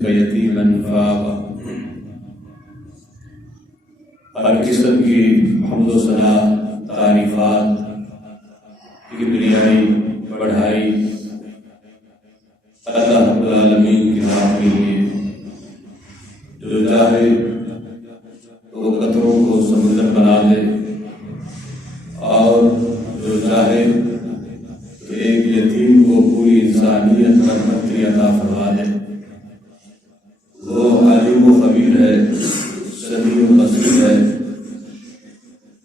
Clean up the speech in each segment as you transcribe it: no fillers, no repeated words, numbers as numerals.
یتیما فآویٰ۔ ہر قسم کی حمد و ثنا، تعریفات، کبریائی، بڑھائی اللہ رب العالمین کی ذات کے لیے، جو چاہے تو قطروں کو سمندر بنا دے، اور جو چاہے تو ایک یتیم کو پوری انسانیت پر برتری عطا فرما دے۔ وہ عالم و خبیر ہے، سمیع و بصیر ہے،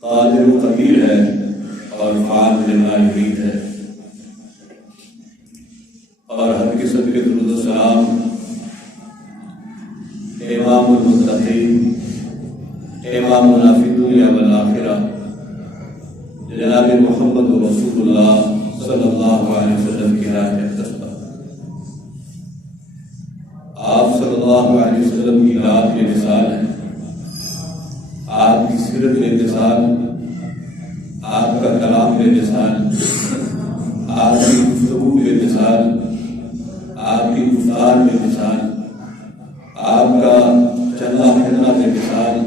قادر و قدیر ہے، اور فعال لما یرید ہے۔ اور ہر قسم کے درود و سلام امام المتقین، امامنا فی الدنیا والآخرہ، جناب محمد رسول اللہ صلی اللہ علیہ وسلم کی راہ اقتداء۔ آپ صلی اللہ علیہ وسلم کی ذات بے مثال ہے، آپ کی سیرت بے مثال، آپ کا کلام بے مثال، آپ کی گفتگو بے مثال، آپ کی گفتار بے مثال، آپ کا چلنا پھرنا بے مثال،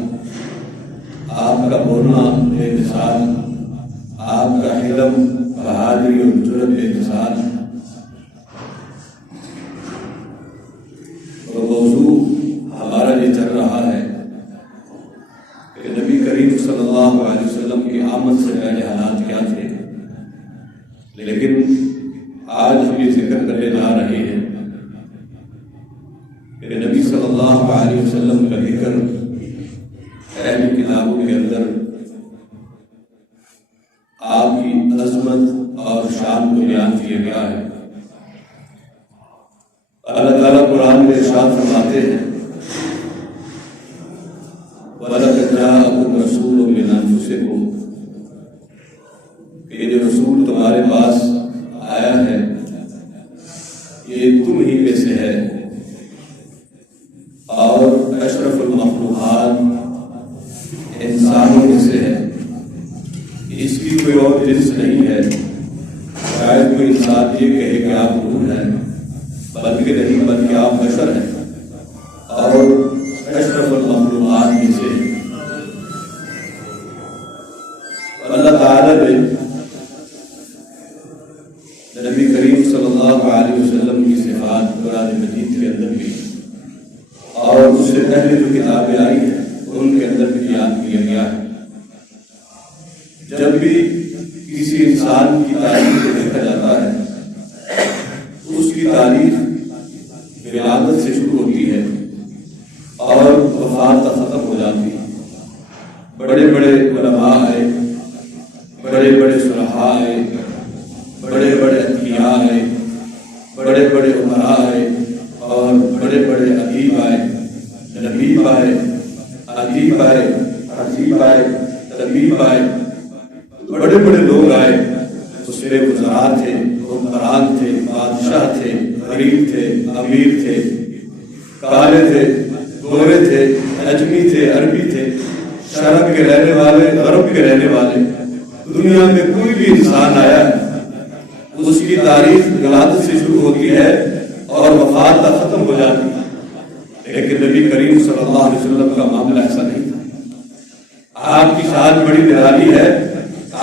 آپ کا بولنا بے مثال، آپ کا علم، بہادری اور جرأت بے مثال۔ اور موضوع ہمارا یہ چل رہا ہے کہ نبی کریم صلی اللہ علیہ وسلم کی آمد سے پہلے حالات کیا تھے، لیکن آج ہم یہ ذکر کرنے جا رہے ہیں کہ نبی صلی اللہ علیہ وسلم کا ذکر اہل کتابوں کے اندر آپ کی عظمت اور شان کو بیان کیا گیا ہے۔ اللہ تعالیٰ قرآن میں ارشاد فرماتے ہیں وَلَقَدْ جَاءَكُمْ رَسُولٌ مِّنْ أَنفُسِكُمْ، کہ جو رسول تمہارے پاس آیا ہے یہ تم ہی میں سے ہے، اور اشرف المخلوقات انسانوں میں سے ہے، اس کی کوئی اور جنس نہیں ہے۔ شاید کوئی انسان یہ کہے کہ آپ روح ہیں، بلکہ نہیں، بلکہ آپ بشر ہیں، اور اشرف المخلوقات میں سے۔ اللہ تعالیٰ نے نبی کریم صلی اللہ علیہ وسلم کی صفات قرآن مجید کے اندر بھی اور اس سے پہلے جو کتابیں آئی ہیں ان کے اندر بھی بیان کیا گیا ہے۔ جب بھی کسی انسان کی تاریخ کو دیکھا جاتا ہے، اس کی تاریخ ولادت سے شروع ہوتی ہے اور وفات تک ختم ہو جاتی ہے۔ بڑے بڑے علماء آئے، بڑے بڑے صلحاء آئے، بڑے بڑے اتقیاء آئے، بڑے بڑے عمراء آئے، اور بڑے بڑے ادیب آئے، نبیب آئے، ادیب آئے، حسیب آئے، طبیب آئے، بڑے بڑے لوگ آئے۔ اس میں وزراء تھے، حکمران تھے، بادشاہ تھے، غریب تھے، امیر تھے، کالے تھے، گورے تھے، اجمی تھے، عربی تھے، شرق کے رہنے والے، غرب کے رہنے والے۔ دنیا میں کوئی بھی انسان آیا ہے، اس کی تاریخ ولادت سے شروع ہوتی ہے اور وفات تک ختم ہو جاتی ہے، لیکن نبی کریم صلی اللہ علیہ وسلم کا معاملہ ایسا نہیں تھا۔ آپ کی شان بڑی نرالی ہے،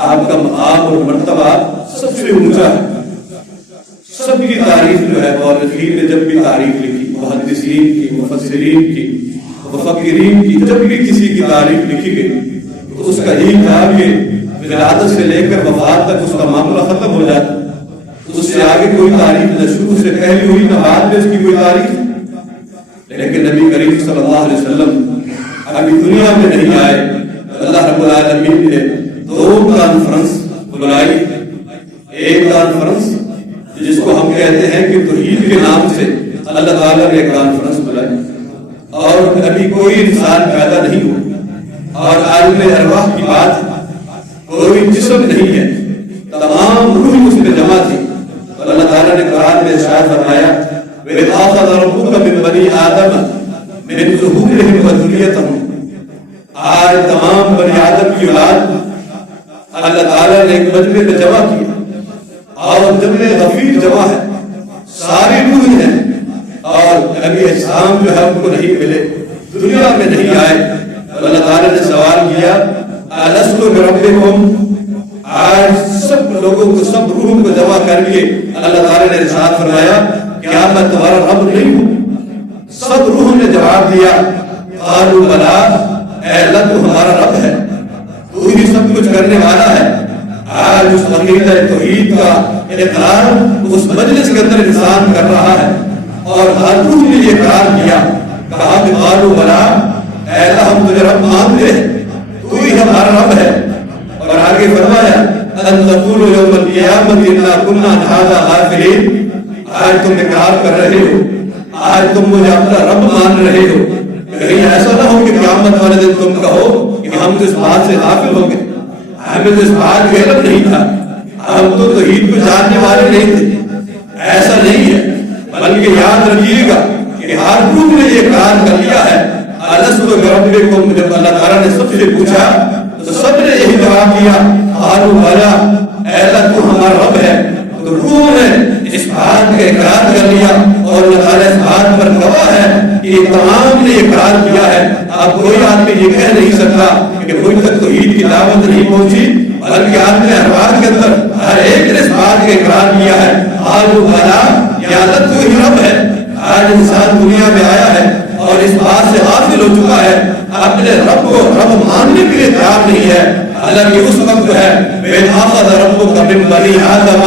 آپ کا مقام اور مرتبہ سب سے اونچا ہے۔ سب کی تاریخ جو ہے مورخین نے جب بھی تاریخ لکھی، محدثین کی، مفسرین کی، مفکرین کی، جب بھی کسی کی تاریخ لکھی گئی تو اس کا یہی تھا کہ ولادت سے لے کر وفات تک اس کا معاملہ ختم ہو جاتا، اس سے آگے کوئی تاریخ نہ شروع سے پہلی ہوئی نہ بعد میں اس کی کوئی تاریخ۔ لیکن نبی کریم صلی اللہ علیہ وسلم ابھی دنیا میں نہیں آئے، اللہ رب العالمین نے دو کانفرنس بلائی۔ ایک کانفرنس جس کو ہم کہتے ہیں کہ توحید کے نام سے اللہ تعالیٰ نے ایک کانفرنس بلائی، اور ابھی کوئی انسان پیدا نہیں ہوا، اور عالم ارواح کی بات، کوئی جسم نہیں ہے، تمام روح اس میں جمع تھی۔ اللہ تعالیٰ نے قرآن میں ارشاد فرمایا وَإِذْ أَخَذَ رَبُّكَ مِنْ بَنِي آدَمَ مِنْ ظُهُورِهِمْ وَذُرِّيَّتَهُمْ، آج تمام بنی آدم کی اولاد اللہ تعالیٰ نے ایک مجمع میں جمع کیا، اور جمع غفیر جمع ہے، ساری روح ہیں، اور نبی اسلام جو ہے ان کو نہیں ملے، دنیا میں نہیں آئے، اللہ تعالیٰ نے سوال کیا الست بربکم، آج سب لوگوں کو، سب روح کو جمع کر کے اللہ تعالیٰ نے ارشاد فرمایا کیا میں تمہارا رب نہیں ہوں؟ سب روح نے جواب دیا قالوا بلا، اے اللہ تو ہمارا رب ہے، تو ہی سب کچھ کرنے والا ہے۔ آج اس عقیدہ توحید کا اقرار اس مجلس کے اندر انسان کر رہا ہے، اور ہر روح نے یہ اقرار کیا، کہا کہ قالوا بلا، اے اللہ ہم تجھے رب مانتے ہیں، تو ہی ہمارا رب ہے۔ اور آگے فرمایا ان تقولوا یوم القیامۃ انا کنا عن ھذا غافلین، آج تم اقرار کر رہے ہو، آج تم مجھے اپنا رب مان رہے ہو، کہیں ایسا نہ ہو کہ قیامت والے دن تم کہو کہ ہم تو اس بات سے غافل ہو گئے، ہمیں تو اس بات کا علم نہیں تھا، ہم تو توحید کو جاننے والے نہیں تھے۔ ایسا نہیں ہے، بلکہ یاد رکھیے گا کہ ہر روح نے یہ اقرار کر لیا ہے الست بربکم، جب اللہ تعالیٰ نے سب سے پوچھا تو سب نے یہی جواب دیا قالوا بلا، اے اللہ تو ہمارا رب ہے۔ تو روح نے اس بات کا اقرار کر لیا، اور اللہ تعالیٰ اس بات پر گواہ ہے کہ تمام نے اقرار کیا ہے۔ اب کوئی آدمی یہ کہہ نہیں سکتا کہ مجھ تک توحید کی دعوت نہیں پہنچی، بلکہ آدمی ارواح کے اندر ہر ایک نے اس بات کا اقرار کیا ہے قالوا بلا، یا اللہ تو ہی رب ہے۔ آج انسان دنیا میں آیا ہے اور اس بات سے غافل ہو چکا ہے، اپنے رب کو رب ماننے کے لیے تیار نہیں ہے، حالانکہ اس وقت ہے وَإِذْ أَخَذَ رَبُّكَ مِنْ بَنِي آدَمَ،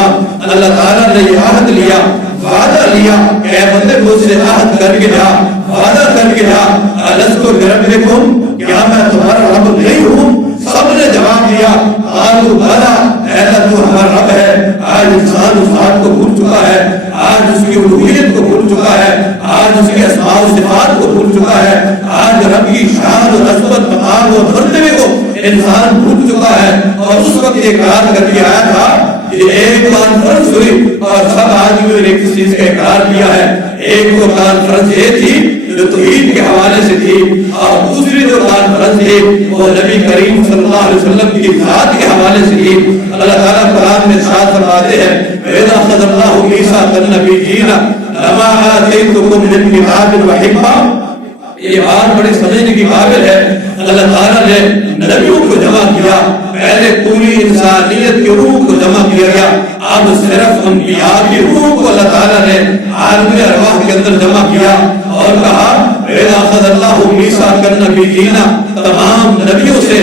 اللہ تعالیٰ نے یہ عہد لیا، وعدہ لیا کہ اے بندے مجھ سے عہد کر کے جا، وعدہ کر کے جا الست بربکم، کیا میں تمہارا رب نہیں ہوں؟ سب نے جواب دیا قالوا بلا، اے اللہ تو ہمارا رب ہے۔ آج انسان اس بات کو بھول چکا ہے، آج اس کی الوہیت کو بھول چکا ہے، آج اس کے اسماء و صفات کو بھول چکا ہے، آج رب کی شان و عظمت مقام و مرتبے کو انسان بھول چکا ہے۔ اور اس وقت یہ اقرار کر کے آیا تھا کہ ایک کانفرنس ہوئی اور سب آدمیوں نے ایک چیز کا اقرار کیا ہے۔ ایک تو کانفرنس یہ تھی جو توحید کے حوالے سے تھی، اور دوسری جو کانفرنس تھی وہ نبی کریم صلی اللہ علیہ وسلم کی ذات کے حوالے سے تھی۔ اللہ تعالیٰ قرآن میں ارشاد فرماتے ہیں وَإِذْ أَخَذَ اللَّهُ مِيثَاقَ النَّبِيِّينَ لَمَا آتَيْتُكُم مِّن كِتَابٍ وَحِكْمَةٍ، یہ بات بڑی سمجھنے کی قابل ہے۔ اللہ تعالیٰ نے نبیوں کو جمع کیا، پہلے پوری انسانیت کی روح کو جمع کیا گیا، اب صرف انبیاء کی روح کو اللہ تعالیٰ نے عالم ارواح کے اندر جمع کیا، اور کہا وَإِذْ أَخَذَ اللَّهُ مِيثَاقَ النَّبِيِّينَ، تمام نبیوں سے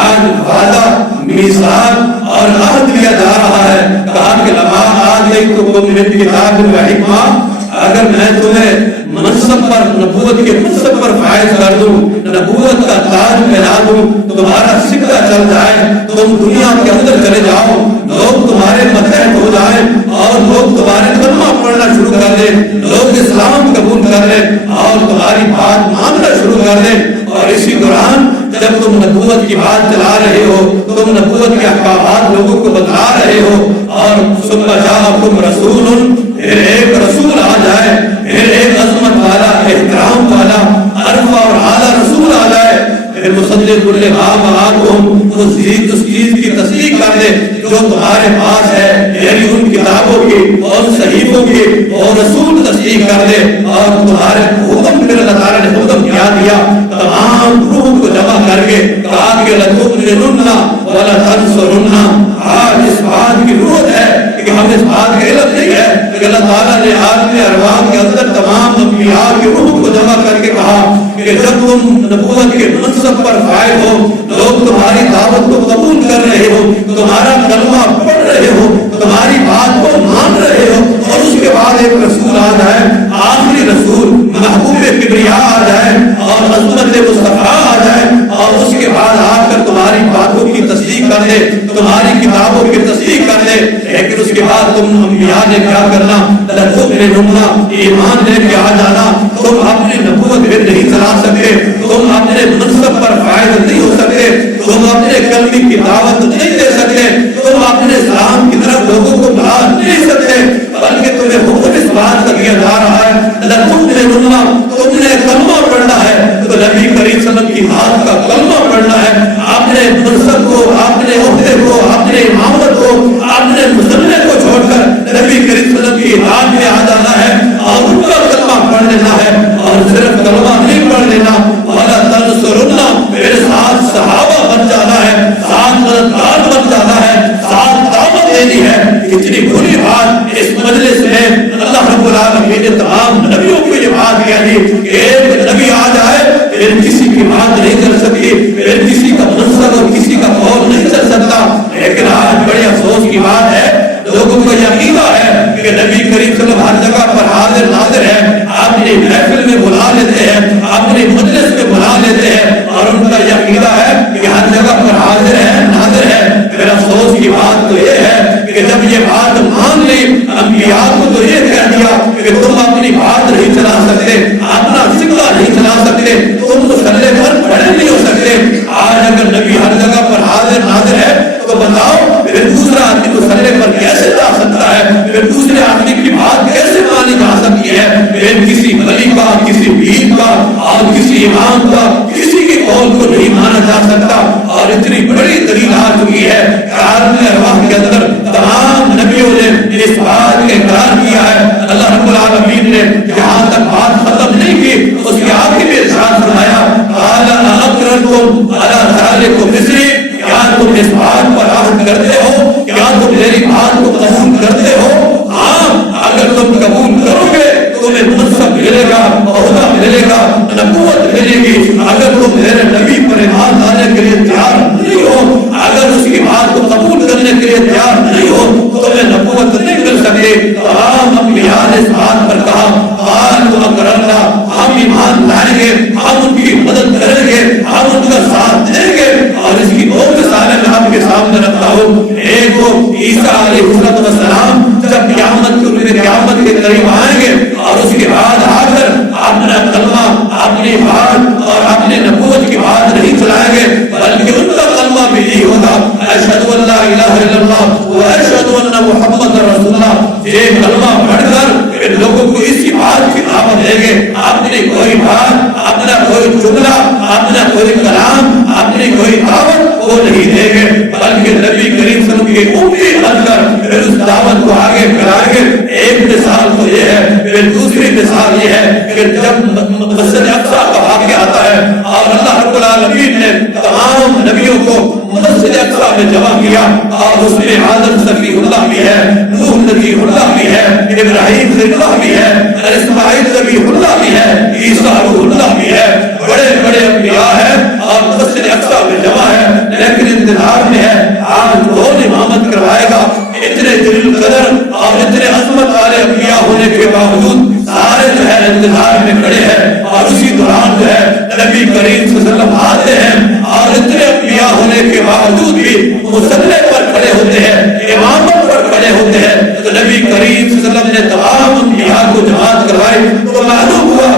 آج وعدہ، میثاق اور عہد لیا جا رہا ہے۔ کہا کہ لَمَا آتَيْتُكُم مِّن كِتَابٍ وَحِكْمَةٍ، اگر میں تمہیں منصب پر، نبوت کے منصب پر فائز کر دوں، نبوت کا تاج پہنا دوں، تمہارا سکہ چل جائے، تم دنیا کے اندر چلے جاؤ، لوگ تمہارے متحد ہو جائیں اور لوگ تمہارے کلمہ پڑھنا شروع کر دیں، لوگ اسلام قبول کر لیں اور تمہاری بات ماننا شروع کر دیں، اور اسی دوران جب تم نبوت کی بات چلا رہے ہو، تم نبوت کے احکامات لوگوں کو بتا رہے ہو، اور ثم جاءکم رسول، پھر ایک رسول آ جائے، پھر ایک عظمت والا، احترام والا، عرفہ اور اعلیٰ رسول آ جائے، پھر مصدق لما معکم، اس چیز کی تصدیق کر دے جو تمہارے پاس ہے، یعنی ان کتابوں کی اور صحیفوں کی، اور رسول تصدیق کر دے، اور تمہارے حکم، پھر اللہ تعالیٰ نے حکم کیا دیا، تمام روح کو جمع کر کے کہا کہ لَتُؤْمِنُنَّ وَلَتَنْصُرُنَّ۔ آج اس بات کی ضرورت ہے کہ ہم اس بات کا علم نہیں ہے کہ اللہ تعالیٰ نے عالم ارواح کے اندر تمام انبیاء کی روح کو جمع کر کے کہا کہ جب تم نبوت کے منصب پر فائز ہو، لوگ تمہاری دعوت کو قبول کر رہے ہو، تمہارا کلمہ پڑھ رہے ہو، تمہاری بات کو مان رہے ہو، اور اس کے بعد ایک رسول آ جائے، آخری رسول محبوب کبریا آ جائے اور عظمت مصطفیٰ آ جائے، اور اس کے بعد آ کر تمہاری باتوں کی تصدیق کر دے، تمہاری کتابوں کی تصدیق کر دے، لیکن اس کے بعد تم انبیاء نے کیا کرنا؟ لَتُؤْمِنُنَّ، ایمان لے کے آ جانا، تم اپنی نبوت پہ نہیں چلا سکتے، تم اپنے منصب پر فائز نہیں ہو سکتے، تم اپنے کلمے کی دعوت نہیں دے سکتے، تم اپنے اسلام کی طرف لوگوں کو بلا نہیں سکتے، بلکہ تمہیں حکم اس بات کا دیا جا رہا ہے لَتُؤْمِنُنَّ، تم نے کلمہ پڑھنا ہے، تو نبی کریم صلی اللہ علیہ وسلم کی ذات کا کلمہ پڑھنا ہے، اپنے منصب کو، اپنے عہدے کو، اپنے امامت کو، اپنے مسلمے کو چھوڑ کر نبی کریم صلی اللہ علیہ وسلم کی ذات میں آ جانا ہے اور ان کا کلمہ پڑھ لینا ہے۔ بعد اس مجلس میں اللہ رب العالمین نے تمام نبیوں کو یہ بات کہہ دی کہ ایک نبی آ جائے پھر کسی کی بات نہیں کر سکتی، پھر کسی کا منصب اور کسی کا قول نہیں چل سکتا۔ لیکن آج بڑے افسوس کی بات ہے، لوگوں کو یہ عقیدہ ہے کہ نبی کریم صلی اللہ علیہ وسلم ہر جگہ پر حاضر ناظر ہے، اپنی محفل میں بلا لیتے ہیں، اپنی مجلس میں بلا لیتے ہیں، اور ان کا یہ عقیدہ ہے کہ ہر جگہ پر حاضر ہے ناظر ہے۔ پھر افسوس کی بات تو یہ ہے کہ جب یہ بات مان لی، انبیاء کو تو یہ کہہ دیا کہ تم اپنی بات نہیں چلا سکتے، اپنا سکہ نہیں چلا سکتے، تم مسلے پر کھڑے نہیں ہو سکتے۔ آج اگر نبی ہر جگہ پر حاضر ناظر ہے تو بتاؤ پھر دوسرا آدمی مسلے پر کیسے جا سکتا ہے؟ پھر دوسرے آدمی کی بات کیسے مانی جا سکتی ہے؟ پھر کسی ولی کا، کسی پیر کا اور کسی امام کا کسی کے قول کو نہیں مانا جا سکتا۔ اور اتنی بڑی دلیل آ چکی ہے کہ عالم ارواح کے اندر تمام نبیوں نے اس بات کا اقرار کیا ہے۔ اللہ رب العالمین نے جہاں تک بات ختم نہیں کی اس کے آگے بھی ارشاد فرمایا قال اقررتم علی ذلکم مصری، کیا تم اس بات پر عہد کرتے ہو؟ کیا تم میری بات کو قبول کرتے ہو؟ ہاں، اگر تم قبول کرو گے تمہیں منصب ملے گا، عہدہ ملے گا، نبوت ملے گی۔ اگر تم میرے نبی پر ایمان لانے کے لیے تیار نہیں ہو، اگر اس کی بات کو قبول کرنے کے لیے تیار نہیں ہو تو تمہیں نبوت نہیں مل سکے۔ تمام انبیاء نے اس بات پر کہا قالوا اقررنا، ہم ایمان لائیں گے، ہم ان کی مدد کریں گے، ہم ان کا ساتھ دیں گے۔ اور اس کی دو مثالیں میں آپ کے سامنے رکھتا ہوں۔ ایک وہ عیسیٰ علیہ السلام جب قیامت کے قریب آئیں گے اور اس کے بعد آ کر اپنا کلمہ، اپنی بات اور اپنی نبوت کی بات نہیں چلائیں گے، بلکہ ان کا کلمہ بھی یہی ہوگا اشہد ان لا الہ الا اللہ و اشہد ان محمد رسول اللہ۔ یہ کلمہ پڑھ کر لوگوں کو اسی بات کی دعوت دیں گے، اپنی کوئی بات، اپنا کوئی جملہ، اپنا کوئی کلام، اپنی کوئی دعوت وہ نہیں دیں گے، بلکہ نبی کریم صلی اللہ علیہ وسلم کی امتی بن کر پھر اس دعوت کو آگے بڑھائیں گے۔ ایک مثال تو یہ ہے، پھر دوسری مثال یہ ہے کہ جب مسجد اقصی کا واقعہ آتا ہے اور اللہ رب العالمین نے تمام نبیوں کو مسجد اقصی میں جمع کیا اور اس میں آدم صفی اللہ بھی ہے، نوح نبی اللہ بھی ہے، ابراہیم خلیل اللہ بھی ہے، اسماعیل نبی اللہ بھی ہے، عیسیٰ روح اللہ بھی ہے، بڑے بڑے انبیاء ہیں اور مسجد اقصی میں جمع ہے۔ لیکن انتظار میں ہے آج کون امامت کروائے گا؟ اتنے جلیل قدر اور اتنے عظمت والے انبیاء ہونے کے باوجود سارے جو ہے انتظار میں کھڑے ہیں، اور اسی دوران جو ہے نبی کریم صلی اللہ علیہ وسلم آتے ہیں اور اتنے انبیاء ہونے کے باوجود بھی مصلی پر کھڑے ہوتے ہیں، امامت پر کھڑے ہوتے ہیں۔ تو نبی کریم صلی اللہ علیہ وسلم نے تمام انبیاء کو جماعت کروائی تو معلوم ہوا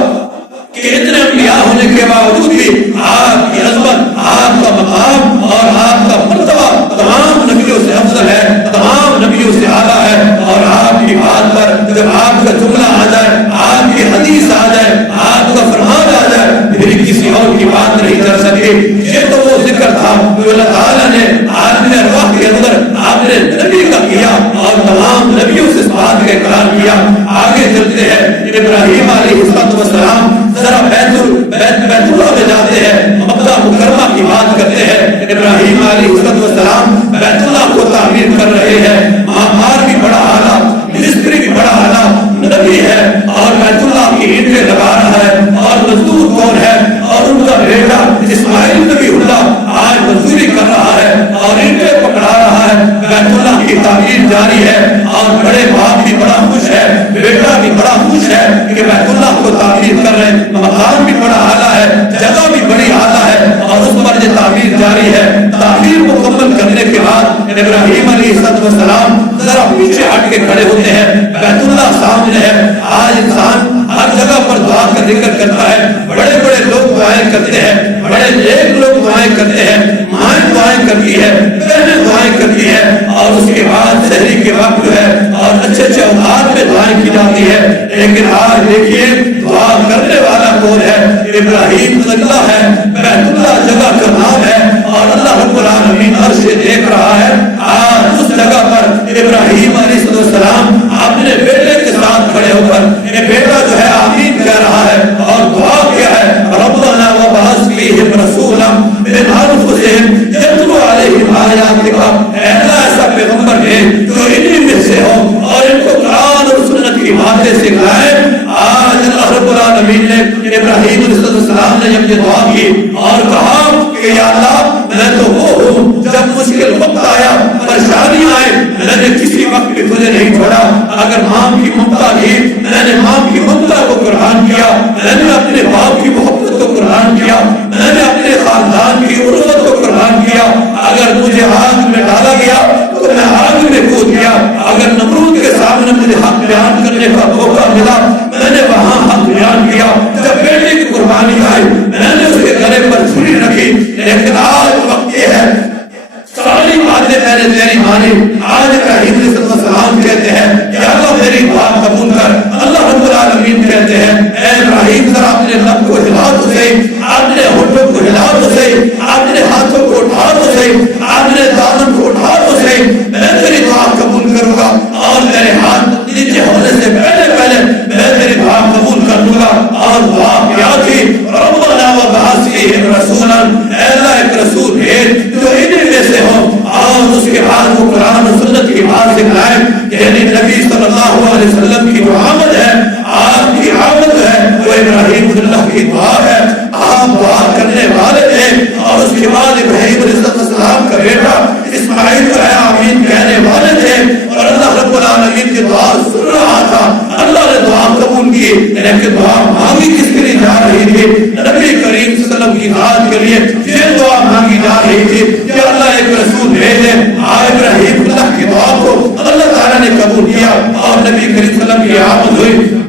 کہ اتنے انبیاء ہونے کے باوجود بھی آپ کی عظمت، آپ کا مقام اور آپ کا مرتبہ تمام نبیوں سے افضل ہے، تمام نبیوں سے اعلیٰ ہے۔ اور آپ کی بات پر جب آپ کا جملہ آ جائے، آپ کی حدیث آ جائے، آپ کا فرمان آ جائے، پھر کسی اور کی بات نہیں کر سکے۔ یہ تو وہ ذکر تھا جو اللہ تعالیٰ نے عالم ارواح کے اندر اپنے نبی کا کیا اور تمام نبیوں سے اس بات کا اقرار کیا۔ آگے چلتے ہیں، ابراہیم علیہ السلام ذرا بیت اللہ میں جاتے ہیں، مکہ مکرمہ کی بات کرتے ہیں۔ ابراہیم علیہ السلام بیت اللہ کو تعمیر کر رہے ہیں، معمار بھی بڑا اعلیٰ، مستری بھی بڑا اعلیٰ نبی ہے اور بیت اللہ کی اینٹیں لگا رہا ہے، اور مزدور کون ہے؟ اور ان کا بیٹا اسماعیل نبی اللہ آج مزدوری کر رہا ہے اور اینٹیں پکڑا رہا ہے۔ بیت اللہ کی تعمیر جاری ہے اور بڑے باپ بھی بڑا خوش ہے، بیٹا بھی بڑا خوش ہے کہ بیت اللہ کو تعمیر کر رہے ہیں، مقام بھی بڑا اعلیٰ ہے، جگہ بھی بڑی اعلیٰ ہے اور اس پر یہ تعمیر جاری ہے۔ تعمیر مکمل کرنے کے بعد ابراہیم علیہ السلام ذرا پیچھے ہٹ کے کھڑے ہوتے ہیں، بیت اللہ سامنے ہے۔ آج انسان ہر جگہ پر دعا کا ذکر کرتا ہے، بڑے بڑے لوگ دعائیں کرتے ہیں، بڑے نیک لوگ دعائیں کرتے ہیں، مائیں دعائیں کرتی ہے، بہنیں دعائیں کرتی ہے، اور اس کے بعد شہری کے وقت جو ہے اور اچھے اچھے اوقات میں دعائیں کی جاتی ہے۔ لیکن آج دیکھیے دعا کرنے والا کون ہے؟ ابراہیم اللہ ہے، بیت اللہ جگہ کا نام ہے اور اللہ رب العالمین عرش سے دیکھ رہا ہے۔ آج اس جگہ پر ابراہیم علیہ السلام اپنے بیٹے کے ساتھ کھڑے ہو کر یہ بیٹا جو ہے آمین کہہ رہا ہے اور دعا کیا ہے ربنا وبعث فیہم رسولا من انفسہم یتلو علیہم آیاتک، اے اللہ ایسا پیغمبر ہے جو انہی میں سے ہو اور باتیں سکھائے. آج اللہ رب العالمین نے ابراہیم علیہ السلام نے جب یہ دعا کی اور کہا کہ یا اللہ میں تو وہ ہوں جب مشکل وقت آیا پریشانی آئے میں نے کسی وقت بھی تجھے نہیں چھوڑا. اگر ماں کی ممتا تھی میں نے ماں کی ممتا کو قربان کیا, میں نے اپنے باپ کی محبت کو قربان کیا, میں نے اپنے خاندان کی عروت کو قربان کیا. اگر مجھے آگ میں ڈالا گیا تو میں آگ میں کود گیا. اگر نمرود کے سامنے مجھے حق بیان کرنے کا موقع ملا میں نے وہاں حق بیان کیا. جب بیٹے کی قربانی آئی میں نے اس کے گلے پر چھری رکھی. لیکن آج وقت یہ ہے ساری باتیں میں نے تیری مانی. آج ابراہیم علیہ السلام کہتے ہیں کہ اللہ میری بات قبول کر. اللہ رب العالمین کہتے ہیں اے ابراہیم ذرا اپنے لب کو ہلا تو صحیح, اپنے ہونٹوں کو ہلا تو صحیح, اپنے ہاتھوں کو اٹھا تو صحیح, اپنے دامن کو اٹھا تو صحیح. میں تیری دعا قبول کروں گا اور میرے ہاتھ نیچے ہونے سے پہلے پہلے میں تیری دعا قبول کر لوں گا. اور دعا کیا تھی ربنا وابعث فیہم رسولا, اے اللہ ایک رسول بھیج جو انہیں میں سے ہو. اور اس کے بعد وہ قرآن و سنت کی بات سکھائے. یعنی نبی صلی اللہ علیہ وسلم کی جو آمد ہے, آپ کی آمد ہے وہ ابراہیم اللہ کی دعا ہے. آپ دعا کرنے والے تھے اور اس کے بعد ابراہیم علیہ السلام کا بیٹا اسماعیل جو ہے آمین کہنے والے تھے اور اللہ رب العالمین کی دعا سن رہا تھا. اللہ نے دعا قبول کی لیکن دعا مانگی کس کے لیے جا رہی تھی؟ نبی کریم صلی اللہ علیہ وسلم کی ذات کے لیے یہ دعا مانگی جا رہی تھی کہ اللہ ایک رسول بھیجے. ابراہیم اللہ کی دعا کو اللہ تعالیٰ نے قبول کیا اور نبی کریم صلی اللہ علیہ وسلم کی آمد ہوئی.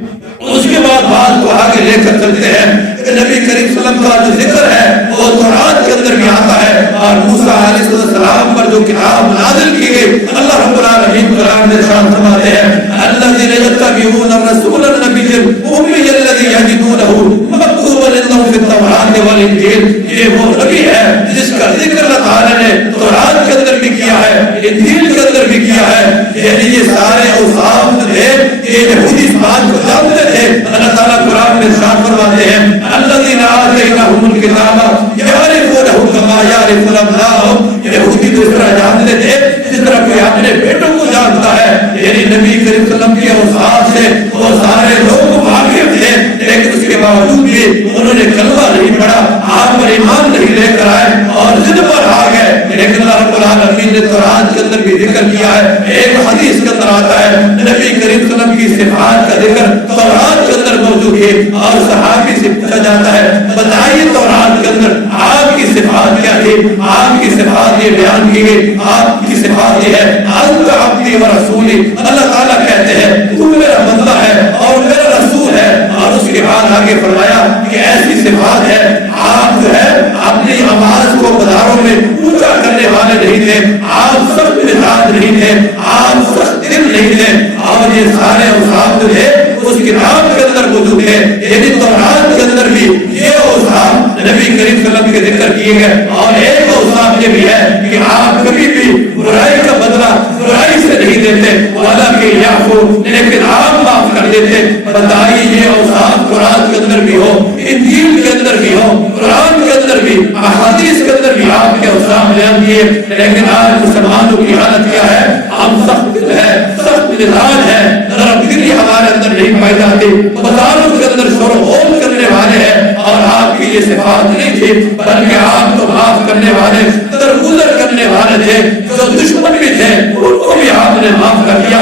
اس کے بعد بات کو آگے لے کر چلتے ہیں کہ نبی کریم صلی اللہ علیہ وسلم کا جو ذکر ہے وہ تورات کے اندر بھی آتا ہے. اور موسیٰ علیہ السلام پر جو کتاب نازل کی گئی اللہ رب العالمین قرآن میں ارشاد فرماتے ہیں الذین یتبعون الرسول النبی الأمی الذی یجدونہ مکتوبا عندہم فی التوراۃ والانجیل. یہ وہ نبی ہے جس کا ذکر اللہ تعالیٰ نے تورات کے اندر بھی کیا ہے, انجیل کے اندر بھی کیا ہے. یعنی یہ سارے اوصاف تھے, یہ یہودی اس بات کو جانتے تھے. اللہ تعالیٰ قرآن میں ارشاد فرماتے ہیں الذین آتیناہم الکتاب یعرفونہ کما یعرفون ابناءہم. یہودی تو اس طرح جانتے تھے جس طرح کوئی اپنے بیٹوں کو جانتا ہے. یعنی نبی کریم صلی اللہ علیہ وسلم کے اوصاف سے وہ سارے لوگ واقف تھے, لیکن اس کے باوجود بھی انہوں نے کلمہ نہیں پڑھا, آپ پر ایمان نہیں لے کر آئے اور ضد پر آ گئے. لیکن اللہ رب العالمین نے تورات کے اندر بھی ذکر کیا ہے. ایک حدیث کے اندر آتا ہے نبی کریم صلی اللہ علیہ وسلم کی صفات کا ذکر تورات کے اندر موجود ہے اور صحابی سے پوچھا جاتا ہے بتائیے تورات کے اندر آپ کی صفات کیا تھی؟ آپ کی صفات یہ بیان کی گئی, آپ کی صفات یہ ہے انت عبدی و رسولی. اللہ تعالیٰ کہتے ہیں تو میرا بندہ ہے اور میرا رسول ہے. اور اس کے بعد آگے فرمایا کہ ایسی صفات ہے آپ جو ہے اپنی آواز کو بازاروں میں اونچا کرنے والے نہیں تھے, آپ سخت مزاج نہیں تھے, آپ سخت دل نہیں تھے. اور یہ سارے اوصاف جو تھے اس کتاب کے اندر موجود ہے. یعنی تورات کے اندر بھی یہ اوصاف نبی کریم صلی اللہ علیہ وسلم کے ذکر کیے گئے. اور ایک اوصاف یہ بھی ہے کہ آپ کبھی بھی برائی کا بدلہ برائی سے نہیں دیتے ولکن یعفو, لیکن آپ معاف کر دیتے. بتائیے یہ اوصاف قرآن کے اندر بھی ہو, انجیل کے اندر بھی ہو, قرآن کے اندر بھی, احادیث کے اندر بھی آپ کے اوصاف بیان کیے. لیکن آج مسلمانوں کی حالت کیا ہے؟ ہم سخت دل ہے, سخت مزاج ہے, نرم دلی ہمارے اندر نہیں پائی جاتی. بازاروں کے اندر شور و غول کرنے والے ہیں اور آپ کی یہ صفات نہیں تھی بلکہ آپ کو معاف کرنے والے, درگزر کرنے والے تھے. جو دشمن بھی تھے ان کو بھی آپ نے معاف کر دیا.